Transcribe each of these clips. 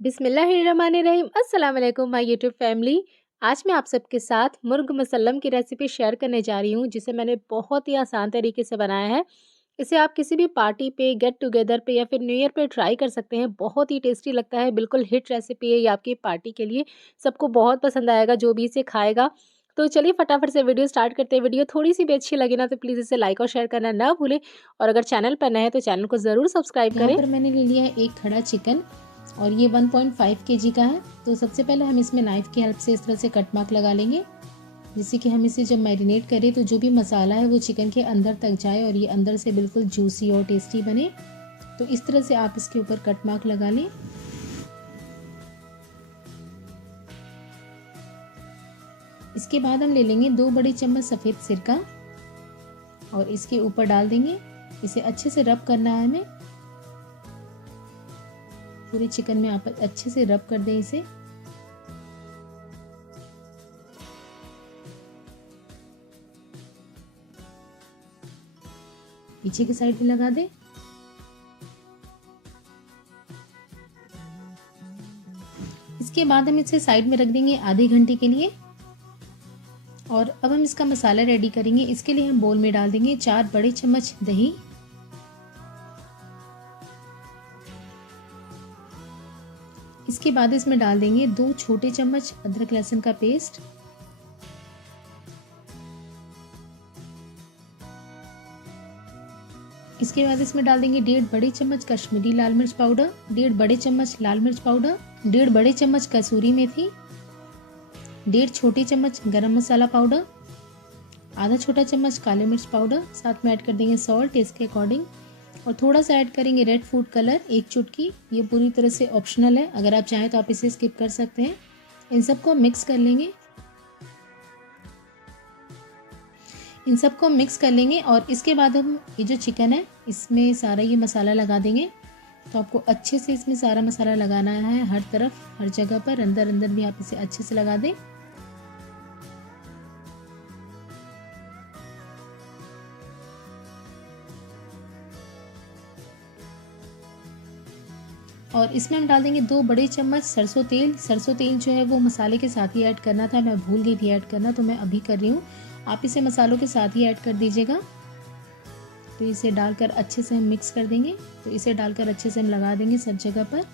बिस्मिल्लाहिर्रहमानिर्रहीम। अस्सलाम वालेकुम माय यूट्यूब फैमिली। आज मैं आप सबके साथ मुर्ग मुसल्लम की रेसिपी शेयर करने जा रही हूँ, जिसे मैंने बहुत ही आसान तरीके से बनाया है। इसे आप किसी भी पार्टी पे, गेट टुगेदर पे या फिर न्यू ईयर पे ट्राई कर सकते हैं। बहुत ही टेस्टी लगता है, बिल्कुल हिट रेसिपी है ये आपकी पार्टी के लिए। सबको बहुत पसंद आएगा जो भी इसे खाएगा। तो चलिए फटाफट से वीडियो स्टार्ट करते हैं। वीडियो थोड़ी सी भी अच्छी लगे ना तो प्लीज़ इसे लाइक और शेयर करना ना भूलें, और अगर चैनल पर नए हैं तो चैनल को ज़रूर सब्सक्राइब यहाँ करें। पर मैंने ले लिया है एक खड़ा चिकन और ये 1.5 केजी का है। तो सबसे पहले हम इसमें नाइफ़ की हेल्प से इस तरह से कट मार्क लगा लेंगे, जिससे कि हम इसे जब मैरिनेट करें तो जो भी मसाला है वो चिकन के अंदर तक जाए और ये अंदर से बिल्कुल जूसी और टेस्टी बने। तो इस तरह से आप इसके ऊपर कट मार्क लगा लें। इसके बाद हम ले लेंगे 2 बड़ी चम्मच सफ़ेद सिरका और इसके ऊपर डाल देंगे। इसे अच्छे से रब करना है हमें, पूरे चिकन में आप अच्छे से रब कर दें इसे। पीछे की साइड भी लगा दें। इसके बाद हम इसे साइड में रख देंगे आधे घंटे के लिए। और अब हम इसका मसाला रेडी करेंगे। इसके लिए हम बोल में डाल देंगे 4 बड़े चम्मच दही, इसके बाद इसमें डाल देंगे 2 छोटे चम्मच अदरक लहसुन का पेस्ट, इसके बाद इसमें डाल देंगे 1.5 बड़े चम्मच कश्मीरी लाल मिर्च पाउडर, 1.5 बड़े चम्मच लाल मिर्च पाउडर, 1.5 बड़े चम्मच कसूरी मेथी, 1.5 छोटे चम्मच गरम मसाला पाउडर, आधा छोटा चम्मच काले मिर्च पाउडर, साथ में ऐड कर देंगे सॉल्ट टेस्ट के अकॉर्डिंग, और थोड़ा सा ऐड करेंगे रेड फूड कलर 1 चुटकी। ये पूरी तरह से ऑप्शनल है, अगर आप चाहें तो आप इसे स्किप कर सकते हैं। इन सबको मिक्स कर लेंगे। इन सबको मिक्स कर लेंगे और इसके बाद हम ये जो चिकन है इसमें सारा ये मसाला लगा देंगे। तो आपको अच्छे से इसमें सारा मसाला लगाना है, हर तरफ, हर जगह पर, अंदर अंदर भी आप इसे अच्छे से लगा दें। और इसमें हम डाल देंगे 2 बड़े चम्मच सरसों तेल। सरसों तेल जो है वो मसाले के साथ ही ऐड करना था, मैं भूल गई थी ऐड करना, तो मैं अभी कर रही हूँ। आप इसे मसालों के साथ ही ऐड कर दीजिएगा। तो इसे डालकर अच्छे से हम मिक्स कर देंगे। तो इसे डालकर अच्छे से हम लगा देंगे सब जगह पर,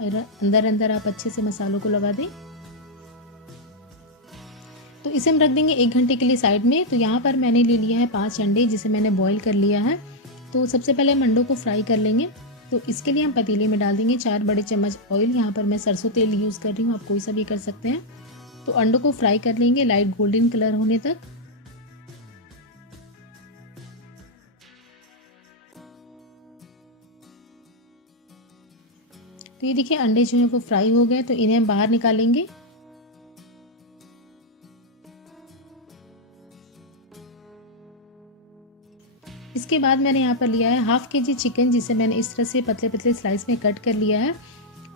और अंदर अंदर आप अच्छे से मसालों को लगा दें। तो इसे हम रख देंगे 1 घंटे के लिए साइड में। तो यहाँ पर मैंने ले लिया है 5 अंडे, जिसे मैंने बॉईल कर लिया है। तो सबसे पहले हम अंडों को फ्राई कर लेंगे। तो इसके लिए हम पतीले में डाल देंगे 4 बड़े चम्मच ऑयल। यहाँ पर मैं सरसों तेल यूज़ कर रही हूँ, आप कोई सा भी कर सकते हैं। तो अंडों को फ्राई कर लेंगे लाइट गोल्डन कलर होने तक। तो ये देखिए अंडे जो हैं वो फ्राई हो गए, तो इन्हें हम बाहर निकालेंगे। इसके बाद मैंने यहाँ पर लिया है हाफ केजी चिकन, जिसे मैंने इस तरह से पतले पतले स्लाइस में कट कर लिया है।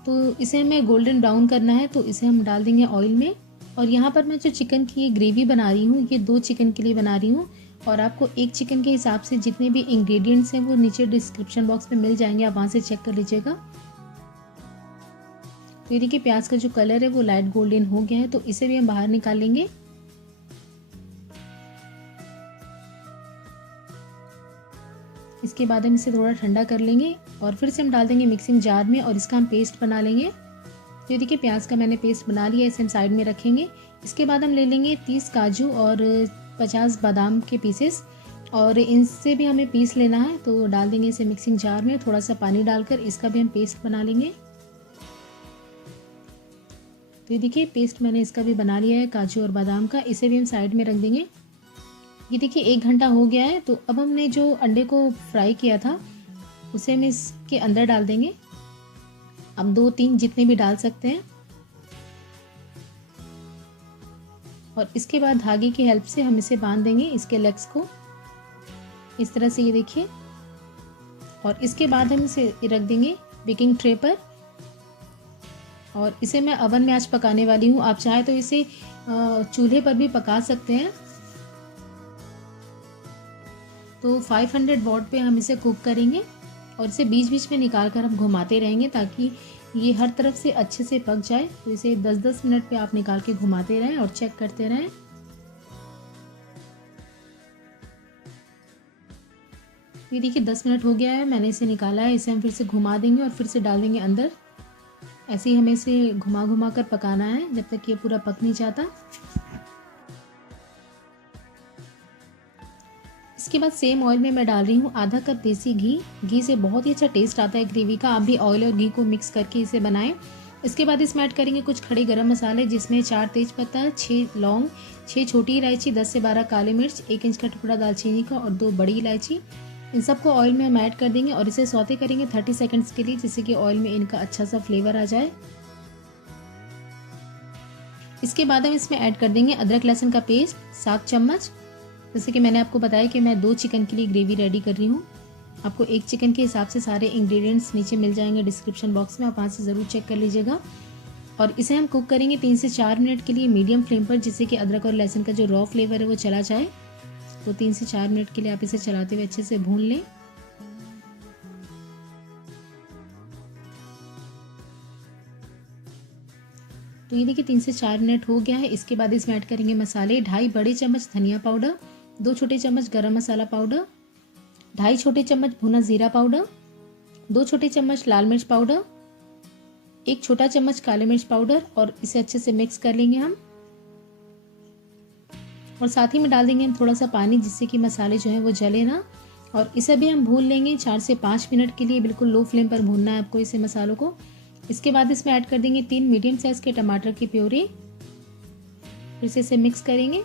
तो इसे हमें गोल्डन ब्राउन करना है, तो इसे हम डाल देंगे ऑयल में। और यहाँ पर मैं जो चिकन की ये ग्रेवी बना रही हूँ, ये 2 चिकन के लिए बना रही हूँ। और आपको एक चिकन के हिसाब से जितने भी इंग्रेडिएंट्स हैं वो नीचे डिस्क्रिप्शन बॉक्स में मिल जाएंगे, आप वहाँ से चेक कर लीजिएगा। तो ये देखिए प्याज का जो कलर है वो लाइट गोल्डन हो गया है, तो इसे भी हम बाहर निकाल लेंगे। इसके बाद हम इसे थोड़ा ठंडा कर लेंगे और फिर से हम डाल देंगे मिक्सिंग जार में और इसका हम पेस्ट बना लेंगे। तो ये देखिए प्याज का मैंने पेस्ट बना लिया, इसे हम साइड में रखेंगे। इसके बाद हम ले लेंगे 30 काजू और 50 बादाम के पीसेस, और इनसे भी हमें पीस लेना है। तो डाल देंगे इसे मिक्सिंग जार में, थोड़ा सा पानी डालकर इसका भी हम पेस्ट बना लेंगे। तो ये देखिए पेस्ट मैंने इसका भी बना लिया है काजू और बादाम का, इसे भी हम साइड में रख देंगे। ये देखिए 1 घंटा हो गया है। तो अब हमने जो अंडे को फ्राई किया था उसे हम इसके अंदर डाल देंगे। अब 2-3 जितने भी डाल सकते हैं, और इसके बाद धागे की हेल्प से हम इसे बांध देंगे, इसके लेग्स को इस तरह से, ये देखिए। और इसके बाद हम इसे रख देंगे बेकिंग ट्रे पर, और इसे मैं अवन में आज पकाने वाली हूँ। आप चाहे तो इसे चूल्हे पर भी पका सकते हैं। तो 500 वॉट पे हम इसे कुक करेंगे और इसे बीच बीच में निकाल कर हम घुमाते रहेंगे, ताकि ये हर तरफ से अच्छे से पक जाए। तो इसे 10-10 मिनट पे आप निकाल के घुमाते रहें और चेक करते रहें। ये देखिए 10 मिनट हो गया है, मैंने इसे निकाला है। इसे हम फिर से घुमा देंगे और फिर से डाल देंगे अंदर। ऐसे ही हमें इसे घुमा घुमा कर पकाना है जब तक ये पूरा पक नहीं जाता। इसके बाद सेम ऑयल में मैं डाल रही हूँ आधा कप देसी घी। घी से बहुत ही अच्छा टेस्ट आता है ग्रेवी का। आप भी ऑयल और घी को मिक्स करके इसे बनाएं। इसके बाद इसमें ऐड करेंगे कुछ खड़े गरम मसाले, जिसमें 4 तेज़पत्ता, 6 लौंग, 6 छोटी इलायची, 10 से 12 काली मिर्च, 1 इंच का टुकड़ा दालचीनी का और 2 बड़ी इलायची। इन सबको ऑयल में हम ऐड कर देंगे और इसे सौते करेंगे 30 सेकंड्स के लिए, जिससे कि ऑयल में इनका अच्छा सा फ्लेवर आ जाए। इसके बाद हम इसमें ऐड कर देंगे अदरक लहसुन का पेस्ट 7 चम्मच। जैसे कि मैंने आपको बताया कि मैं 2 चिकन के लिए ग्रेवी रेडी कर रही हूँ। आपको 1 चिकन के हिसाब से सारे इंग्रेडिएंट्स नीचे मिल जाएंगे डिस्क्रिप्शन बॉक्स में, आप वहाँ से ज़रूर चेक कर लीजिएगा। और इसे हम कुक करेंगे 3 से 4 मिनट के लिए मीडियम फ्लेम पर, जिससे कि अदरक और लहसुन का जो रॉ फ्लेवर है वो चला जाए। तो 3 से 4 मिनट के लिए आप इसे चलाते हुए अच्छे से भून लें। तो ये देखिए 3 से 4 मिनट हो गया है। इसके बाद इसमें ऐड करेंगे मसाले। 2.5 बड़े चम्मच धनिया पाउडर, 2 छोटे चम्मच गरम मसाला पाउडर, 2.5 छोटे चम्मच भुना जीरा पाउडर, 2 छोटे चम्मच लाल मिर्च पाउडर, 1 छोटा चम्मच काले मिर्च पाउडर। और इसे अच्छे से मिक्स कर लेंगे हम। और साथ ही में डाल देंगे हम थोड़ा सा पानी, जिससे कि मसाले जो हैं वो जले ना। और इसे भी हम भून लेंगे 4 से 5 मिनट के लिए। बिल्कुल लो फ्लेम पर भूनना है आपको इसे मसालों को। इसके बाद इसमें ऐड कर देंगे 3 मीडियम साइज़ के टमाटर की प्योरी। फिर से इसे मिक्स करेंगे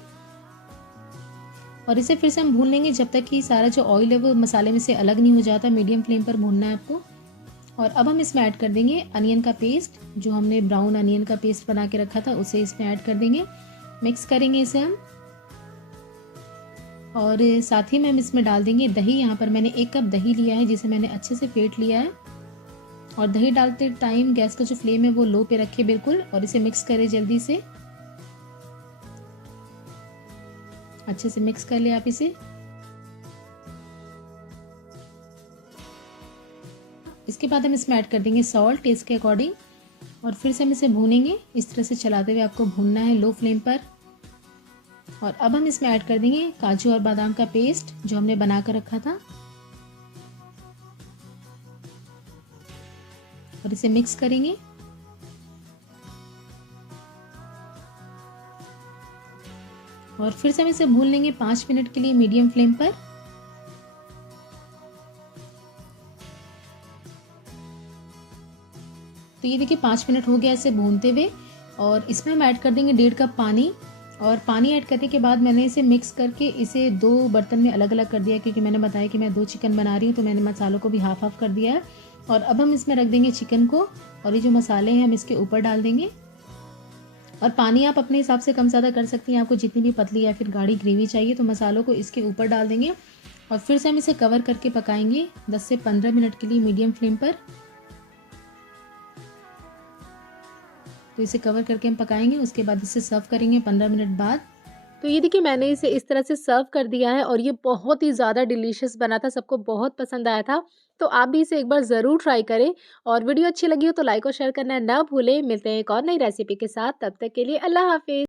और इसे फिर से हम भून लेंगे जब तक कि सारा जो ऑयल है वो मसाले में से अलग नहीं हो जाता। मीडियम फ्लेम पर भूनना है आपको। और अब हम इसमें ऐड कर देंगे अनियन का पेस्ट, जो हमने ब्राउन अनियन का पेस्ट बना के रखा था, उसे इसमें ऐड कर देंगे। मिक्स करेंगे इसे हम। और साथ ही में हम इसमें डाल देंगे दही। यहाँ पर मैंने 1 कप दही लिया है, जिसे मैंने अच्छे से फेंट लिया है। और दही डालते टाइम गैस का जो फ्लेम है वो लो पे रखें बिल्कुल, और इसे मिक्स करें जल्दी से। अच्छे से मिक्स कर ले आप इसे। इसके बाद हम इसमें ऐड कर देंगे सॉल्ट टेस्ट के अकॉर्डिंग। और फिर से हम इसे भूनेंगे। इस तरह से चलाते हुए आपको भूनना है लो फ्लेम पर। और अब हम इसमें ऐड कर देंगे काजू और बादाम का पेस्ट, जो हमने बना कर रखा था। और इसे मिक्स करेंगे। और फिर से हम इसे भून लेंगे 5 मिनट के लिए मीडियम फ्लेम पर। तो ये देखिए 5 मिनट हो गया इसे भूनते हुए। और इसमें हम ऐड कर देंगे 1.5 कप पानी। और पानी ऐड करने के बाद मैंने इसे मिक्स करके इसे 2 बर्तन में अलग अलग कर दिया, क्योंकि मैंने बताया कि मैं 2 चिकन बना रही हूँ, तो मैंने मसालों को भी हाफ हाफ कर दिया है। और अब हम इसमें रख देंगे चिकन को, और ये जो मसाले हैं हम इसके ऊपर डाल देंगे। और पानी आप अपने हिसाब से कम ज़्यादा कर सकती हैं। आपको जितनी भी पतली या फिर गाढ़ी ग्रेवी चाहिए, तो मसालों को इसके ऊपर डाल देंगे। और फिर से हम इसे कवर करके पकाएंगे 10 से 15 मिनट के लिए मीडियम फ्लेम पर। तो इसे कवर करके हम पकाएंगे। उसके बाद इसे सर्व करेंगे 15 मिनट बाद। तो ये देखिए मैंने इसे इस तरह से सर्व कर दिया है और ये बहुत ही ज़्यादा डिलीशियस बना था, सबको बहुत पसंद आया था। तो आप भी इसे एक बार ज़रूर ट्राई करें। और वीडियो अच्छी लगी हो तो लाइक और शेयर करना ना भूलें। मिलते हैं एक और नई रेसिपी के साथ, तब तक के लिए अल्लाह हाफ़िज़।